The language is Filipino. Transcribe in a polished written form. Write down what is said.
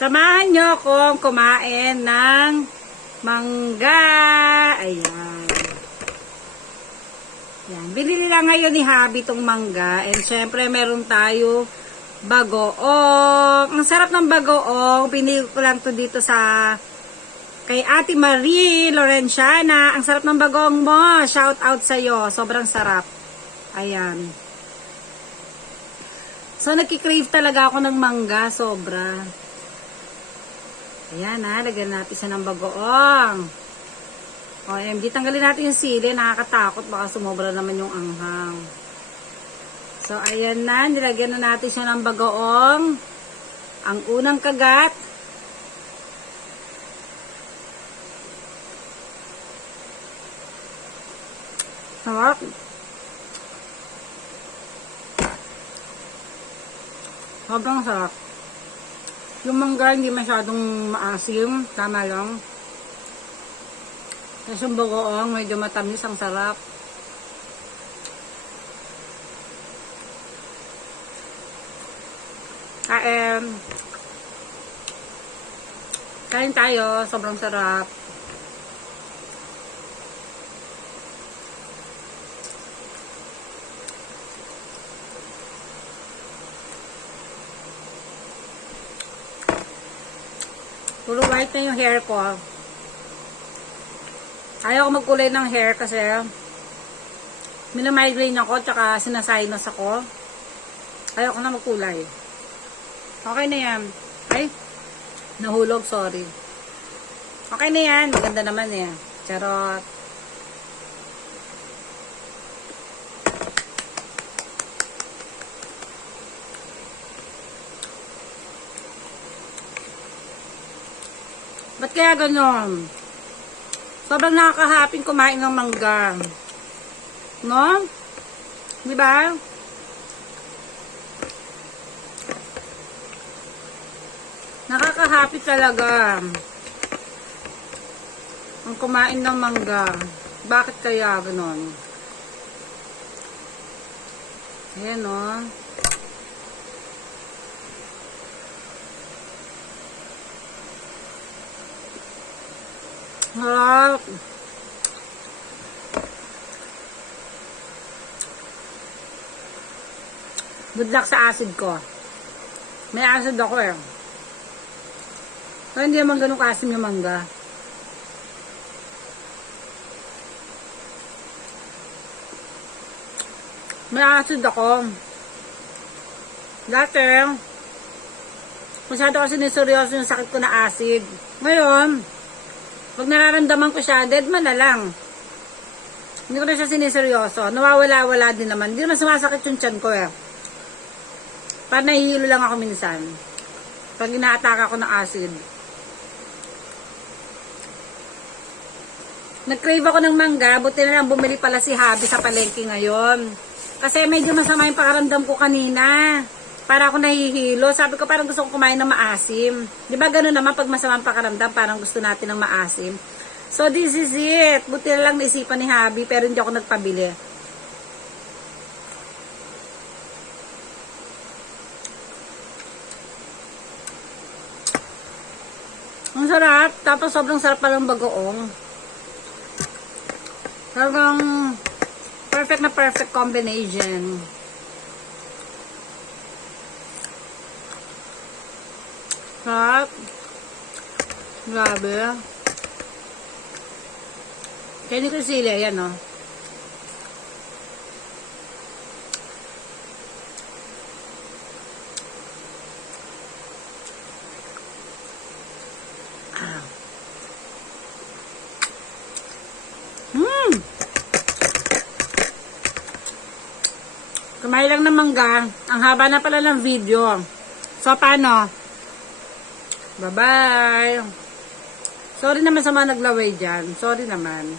Samahan nyo akong kumain ng mangga. Ayan. Ayan. Binili lang ngayon ni Habi itong mangga. And syempre meron tayo bagoong. Ang sarap ng bagoong. Binili ko lang to dito sa kay Ate Marie Lorenciana. Ang sarap ng bagoong mo. Shout out sa'yo. Sobrang sarap. Ayan. So, nagkikrave talaga ako ng mangga. Sobra. Ayan ha. Lagyan natin siya ng bagoong. O, MD. Tanggalin natin yung sili. Nakakatakot. Baka sumobra naman yung anghang. So, ayan na. Nilagyan na natin siya ng bagoong. Ang unang kagat. Sarap. Sobrang sarap. Yung mangga hindi masyadong maasim. Tama lang. Tapos yung bagoong medyo matamis. Ang sarap. Kain tayo. Sobrang sarap. Puro white na yung hair ko. Ayaw ko magkulay ng hair kasi minamigraine ako tsaka sinasaynos ako. Ayaw ko na magkulay. Okay na yan. Ay, nahulog, sorry. Okay na yan. Maganda naman eh. Charot. Ba't kaya ganon? Sobrang nakakahaping kumain ng mangga. No? Diba? Nakakahappy talaga ang kumain ng mangga. Bakit kaya ganon? Ayan o. Harap. Good luck sa acid ko. May acid ako eh. So, hindi naman ganun kasim yung mangga. May acid ako. Dati, masyado kasi niseryoso yung sakit ko na acid. Ngayon, pag nararamdaman ko siya, dead man na lang. Hindi ko na siya siniseryoso. Nawawala-wala din naman. Hindi na sumasakit yung tiyan ko eh. Parang nahihilo lang ako minsan. Pag ina-attack ako ng acid. Nag-crave ako ng mangga. Buti na lang bumili pala si Habi sa palengke ngayon. Kasi medyo masama yung pakaramdam ko kanina. Para ako nahihilo. Sabi ko parang gusto ko kumain ng maasim. Di ba gano'n naman pag masamang pakaramdam, parang gusto natin ng maasim. So this is it. Buti na lang naisipan ni Habi pero hindi ako nagpabili. Ang sarap. Tapos sobrang sarap palang bagoong. Talagang perfect na perfect combination. Sarap. Grabe. Kaya ni Cecilia, yan o. Kumain lang ng mangga. Ang haba na pala ng video. So, paano? Bye-bye. Sorry naman sa mga naglaway dyan. Sorry naman.